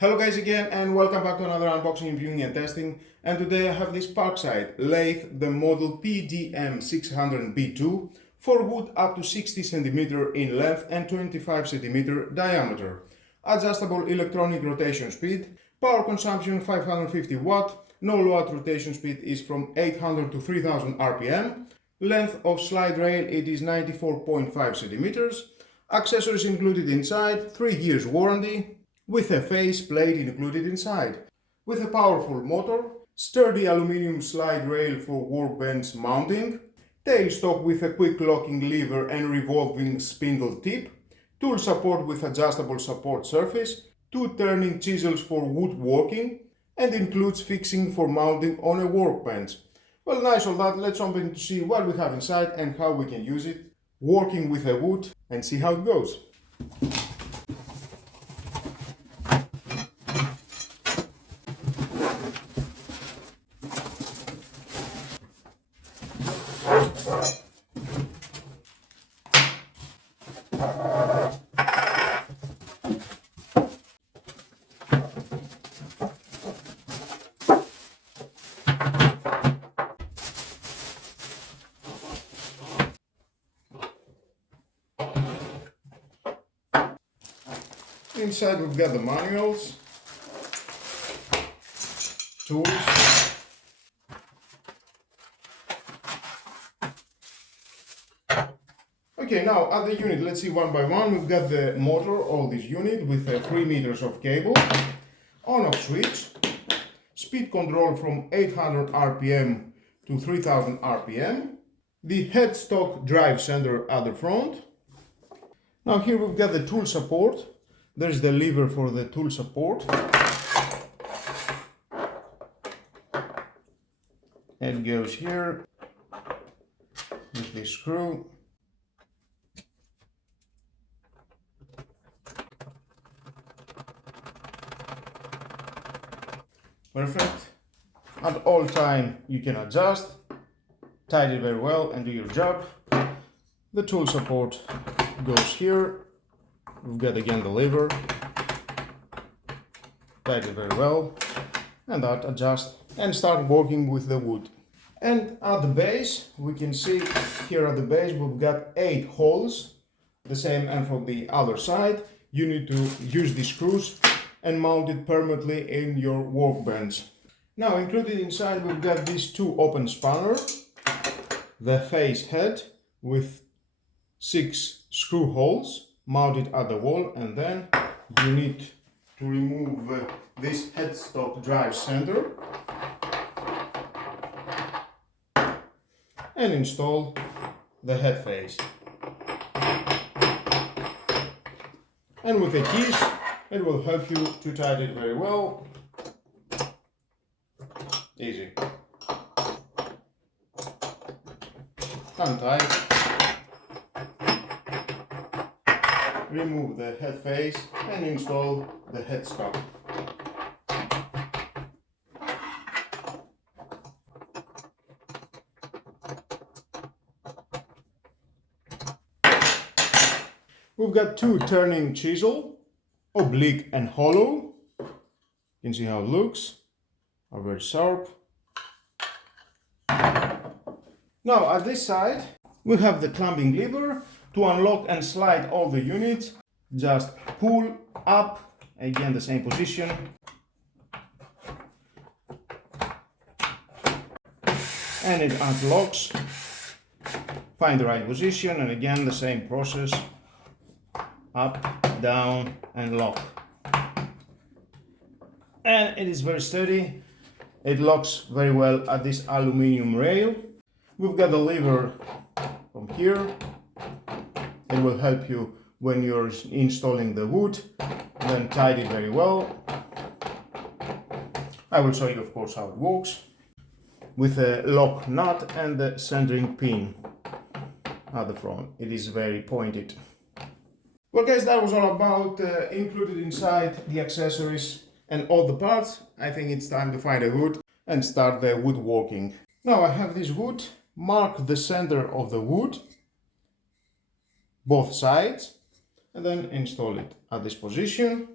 Hello guys again and welcome back to another unboxing, reviewing and testing. And today I have this Parkside Lathe, the model PDM 600B2 for wood up to 60 cm in length and 25 cm diameter. Adjustable electronic rotation speed, power consumption 550 watt, no load rotation speed is from 800 to 3000 RPM, length of slide rail it is 94.5 cm, accessories included inside, 3 years warranty, with a face plate included inside, with a powerful motor, sturdy aluminium slide rail for workbench mounting, tailstock with a quick locking lever and revolving spindle tip, tool support with adjustable support surface, 2 turning chisels for woodworking, and includes fixing for mounting on a workbench. Well, nice all that, let's jump in to see what we have inside and how we can use it, working with the wood, and see how it goes. Inside we've got the manuals, tools, okay, now at the unit, let's see one by one. We've got the motor, all this unit with 3 meters of cable, on-off switch, speed control from 800 RPM to 3000 RPM, the headstock drive center at the front. Now here we've got the tool support. There's the lever for the tool support. It goes here with the screw. Perfect. At all time you can adjust, tighten it very well and do your job. The tool support goes here. We've got again the lever, tighten it very well, and that adjust and start working with the wood. And at the base, we can see here at the base we've got 8 holes, the same and from the other side. You need to use the screws and mount it permanently in your workbench. Now included inside we've got these 2 open spanners, the face head with 6 screw holes mounted at the wall, and then you need to remove this headstock drive center and install the head face. And with the keys it will help you to tighten it very well. Easy. Untie. Remove the head face and install the headstock. We've got 2 turning chisel, oblique and hollow. You can see how it looks, are very sharp. Now at this side we have the clamping lever. To unlock and slide all the units, just pull up, again the same position, and it unlocks. Find the right position and again the same process, up, down and lock. And it is very sturdy, it locks very well at this aluminium rail. We've got the lever from here. It will help you when you're installing the wood, then tighten it very well. I will show you of course how it works with a lock nut and the centering pin at the front. It is very pointed. Well guys, that was all about included inside the accessories and all the parts. I think it's time to find a wood and start the woodworking. Now I have this wood, mark the center of the wood, both sides, and then install it at this position.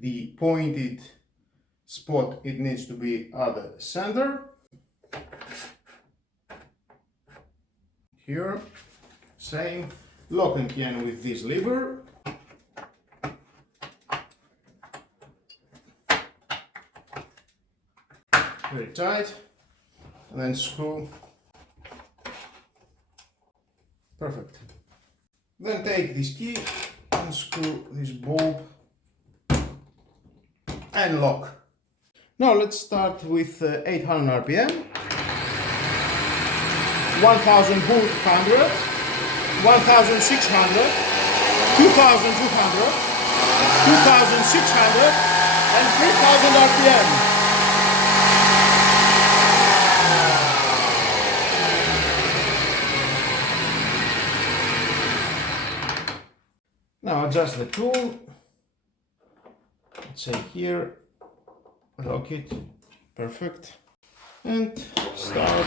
the pointed spot, it needs to be at the center. Here, same, lock again with this lever. Very tight, and then screw. Perfect. Then take this key and screw this bulb and lock. Now let's start with 800 RPM, 1200, 1600, 2200, 2600 and 3000 RPM. Now adjust the tool, let's say here, lock it, perfect, and start.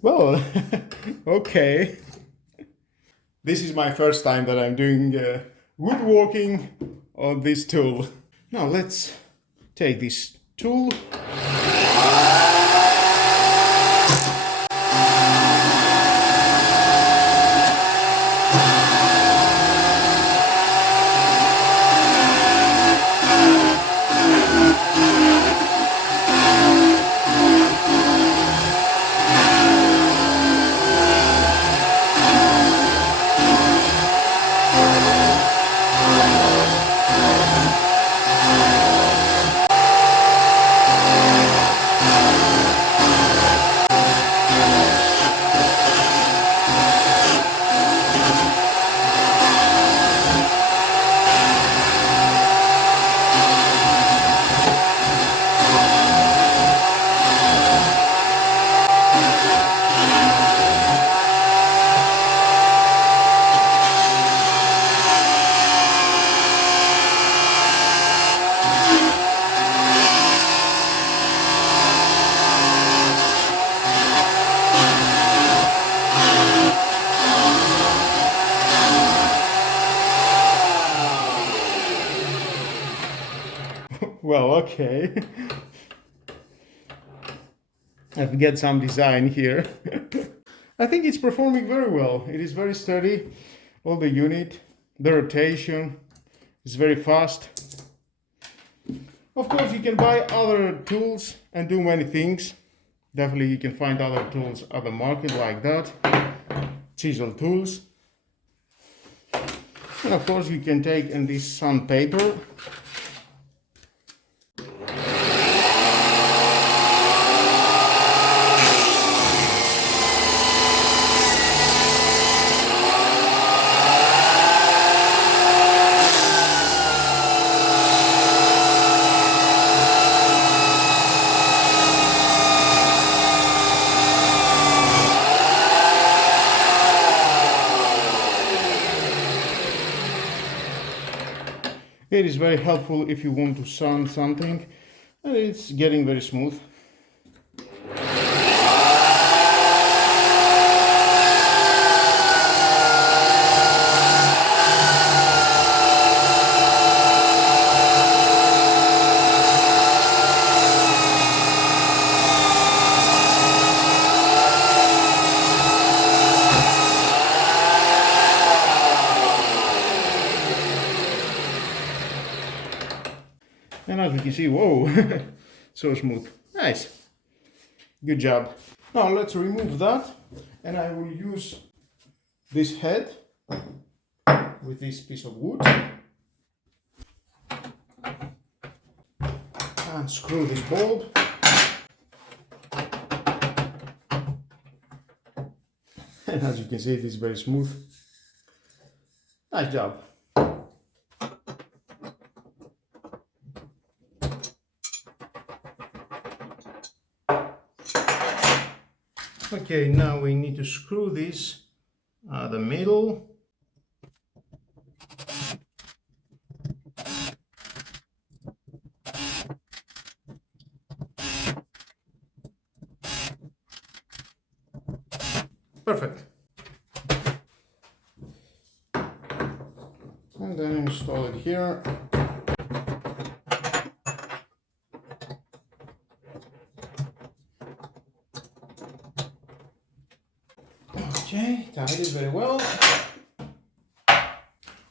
Well, okay. This is my first time that I'm doing woodworking on this tool. Now let's take this tool. well, okay. I've got some design here. I think it's performing very well. It is very sturdy. All the unit, the rotation is very fast. Of course, you can buy other tools and do many things. Definitely you can find other tools at the market like that. Chisel tools. And of course you can take in this sandpaper. It is very helpful if you want to sand something, and it's getting very smooth. And as we can see, whoa, so smooth. Nice. Good job. Now let's remove that, and I will use this head with this piece of wood and screw this bulb. And as you can see, it is very smooth. Nice job. Okay, now we need to screw this the middle. Perfect. And then install it here. Okay, tied it very well.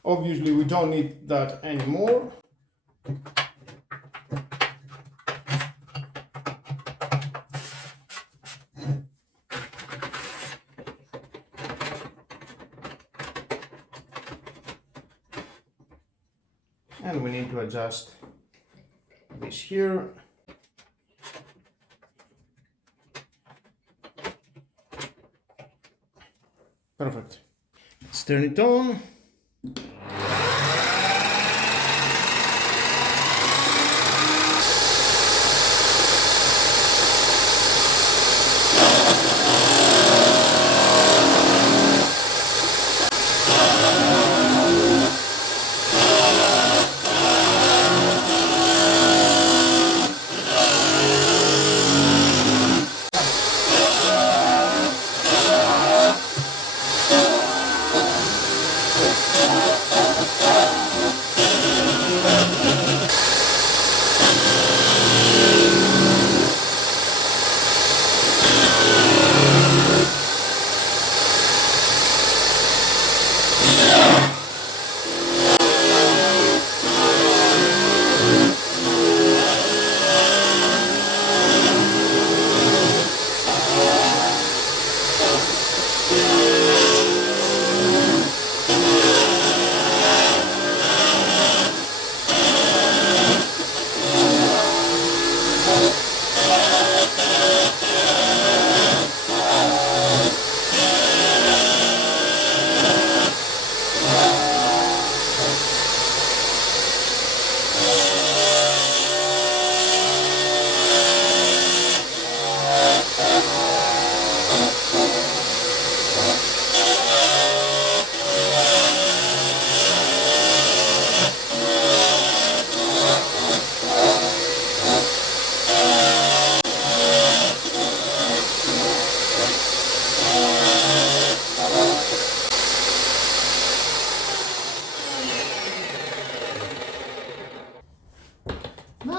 Obviously we don't need that anymore. And we need to adjust this here. Perfect. Let's turn it on.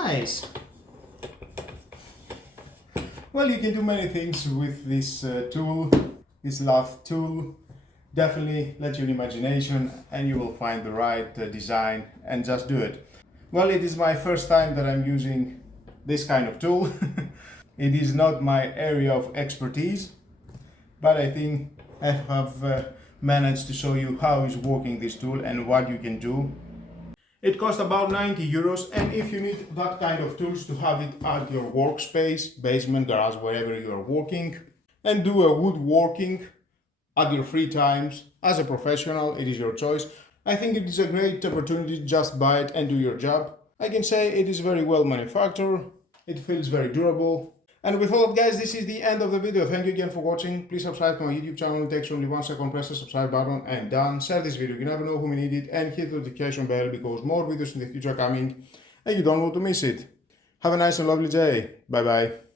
Nice! Well, you can do many things with this tool, this lathe tool. Definitely let your imagination and you will find the right design and just do it. Well, it is my first time that I'm using this kind of tool. It is not my area of expertise, but I think I have managed to show you how is working this tool and what you can do. It costs about 90 euros, and if you need that kind of tools to have it at your workspace, basement, garage, wherever you are working, and do a woodworking at your free times as a professional, it is your choice. I think it is a great opportunity. Just buy it and do your job. I can say it is very well manufactured, it feels very durable. And with all that, guys, this is the end of the video. Thank you again for watching. Please subscribe to my YouTube channel. It takes only 1 second. Press the subscribe button and done. Share this video, you never know who may need it, and hit the notification bell because more videos in the future are coming and you don't want to miss it. Have a nice and lovely day. Bye bye.